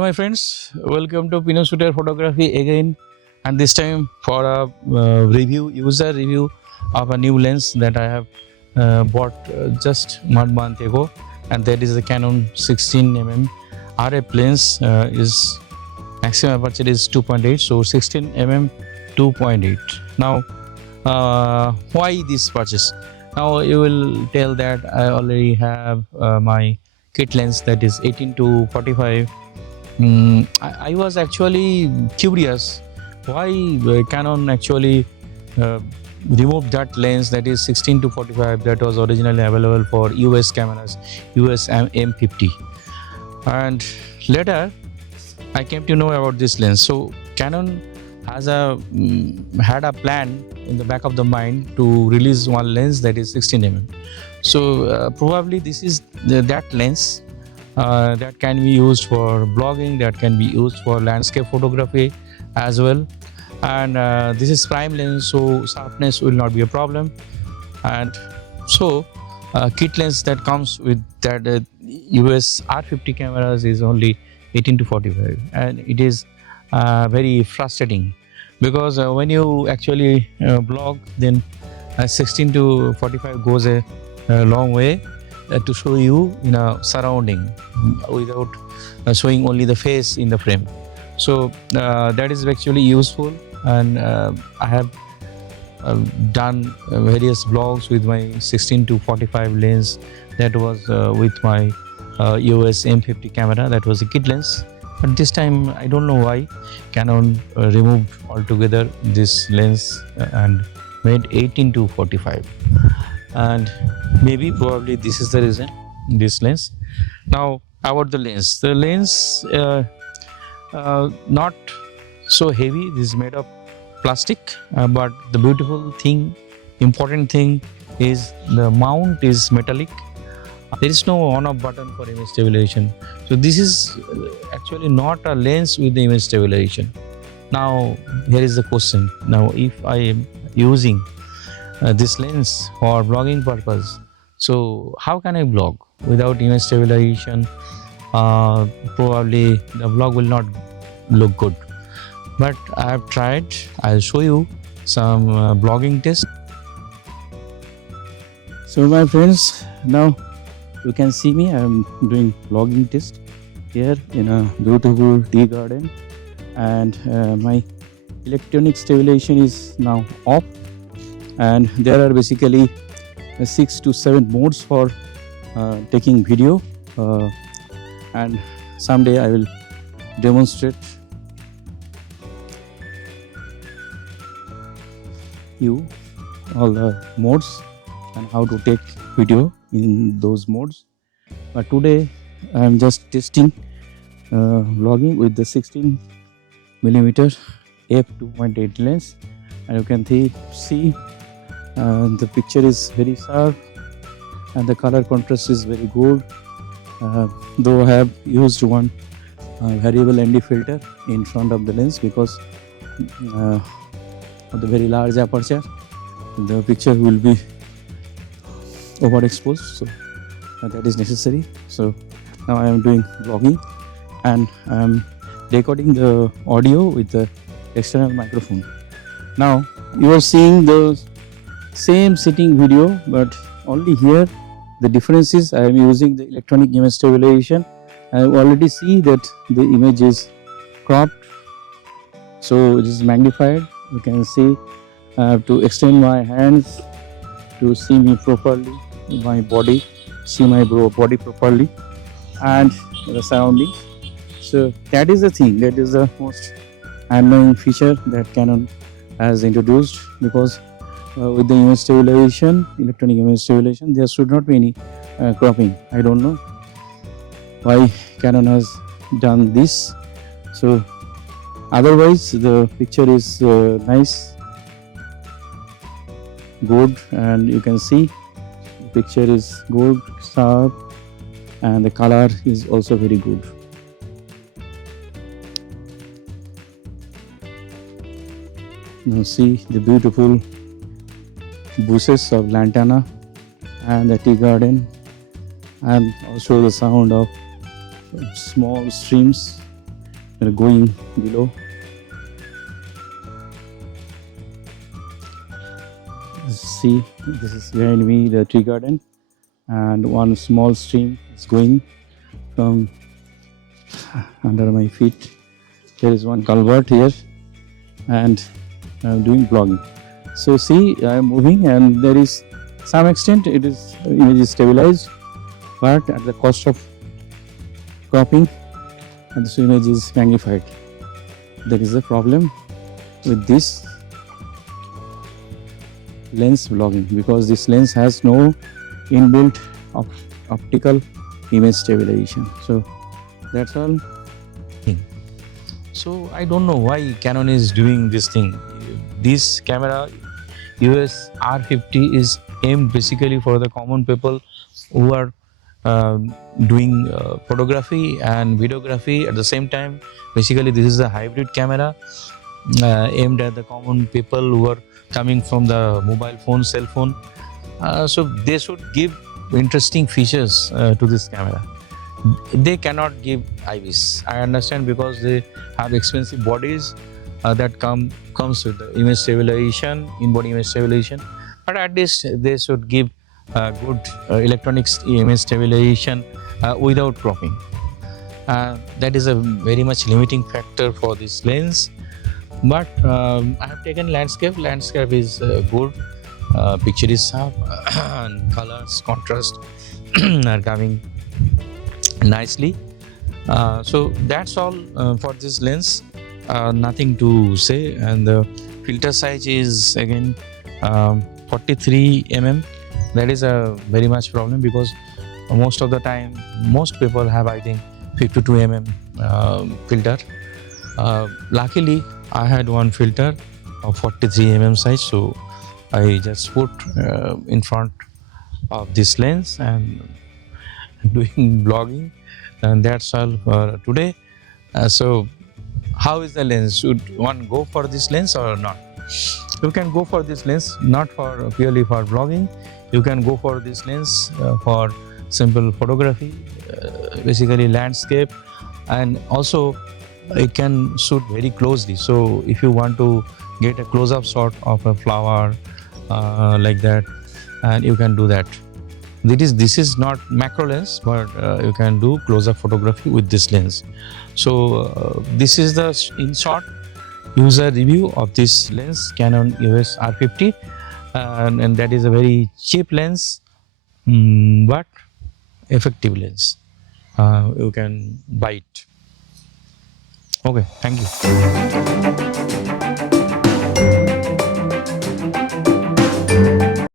Hello my friends, welcome to Pino Shooter Photography again, and this time for a user review of a new lens that I have bought just 1 month ago, and that is the Canon 16mm RF lens. Is maximum aperture is 2.8, so 16mm 2.8. Now why this purchase? Now you will tell that I already have my kit lens, that is 18 to 45. I was actually curious why Canon actually removed that lens, that is 16 to 45, that was originally available for US cameras, US M50, and later I came to know about this lens. So Canon has had a plan in the back of the mind to release one lens that is 16mm. So probably this is that lens that can be used for blogging, that can be used for landscape photography as well. And this is prime lens, so sharpness will not be a problem. And so kit lens that comes with that US R50 cameras is only 18 to 45, and it is very frustrating because when you actually blog, then 16 to 45 goes a long way to show you in a surrounding without showing only the face in the frame. So that is actually useful, and I have done various blogs with my 16 to 45 lens. That was with my US M50 camera, that was a kit lens. But this time I don't know why Canon removed altogether this lens and made 18 to 45, and maybe probably this is the reason, this lens. Now about the lens not so heavy. This is made of plastic, but the beautiful thing, important thing is the mount is metallic. There is no on-off button for image stabilization. So this is actually not a lens with the image stabilization. Now here is the question. Now if I am using this lens for blogging purpose, so how can I blog without image stabilization? Probably the vlog will not look good, but I have tried. I'll show you some blogging test. So my friends, now you can see me. I am doing blogging test here in a beautiful tea garden, and my electronic stabilization is now off, and there are basically 6 to 7 modes for taking video, and someday I will demonstrate you all the modes and how to take video in those modes. But today I am just testing vlogging with the 16mm f2.8 lens, and you can see the picture is very sharp and the color contrast is very good. Though I have used one variable ND filter in front of the lens because of the very large aperture, the picture will be overexposed, so that is necessary. So now I am doing vlogging, and I am recording the audio with the external microphone. Now you are seeing the same sitting video, but only here the difference is I am using the electronic image stabilization. I already see that the image is cropped, so it is magnified. You can see I have to extend my hands to see me properly, my body, see my body properly, and the surroundings. So that is the thing, that is the most annoying feature that Canon has introduced, because with the image stabilization, electronic image stabilization, there should not be any cropping. I don't know why Canon has done this. So otherwise the picture is nice, good, and you can see the picture is good, sharp, and the color is also very good. Now see the beautiful bushes of lantana and the tea garden, and also the sound of small streams We're going below. See, this is behind me the tree garden, and one small stream is going from under my feet. There is one culvert here, and I'm doing vlogging. So see, I'm moving, and there is some extent it is image is stabilized, but at the cost of cropping, and this image is magnified. There is a problem with this lens vlogging because this lens has no inbuilt optical image stabilization. So that's all. So I don't know why Canon is doing this thing. This camera US R50 is aimed basically for the common people who are doing photography and videography at the same time. Basically this is a hybrid camera aimed at the common people who are coming from the mobile phone, cell phone. So they should give interesting features to this camera. They cannot give IBIS. I understand because they have expensive bodies that comes with the image stabilization, in-body image stabilization. But at least they should give good electronics image stabilization without cropping. That is a very much limiting factor for this lens. But I have taken landscape. Landscape is good. Picture is sharp and colors, contrast are coming nicely. So that's all for this lens. Nothing to say. And the filter size is again 43 mm. That is a very much problem because most of the time most people have, I think, 52 mm filter. Luckily I had one filter of 43 mm size, so I just put in front of this lens and doing vlogging, and that's all for today. So how is the lens? Should one go for this lens or not? You can go for this lens not for purely for vlogging. You can go for this lens for simple photography, basically landscape, and also it can shoot very closely. So if you want to get a close-up shot of a flower like that, and you can do that. This is not macro lens, but you can do close-up photography with this lens. So this is the in short user review of this lens, Canon US R50, and that is a very cheap lens, but effective lens. You can buy it. Okay, thank you.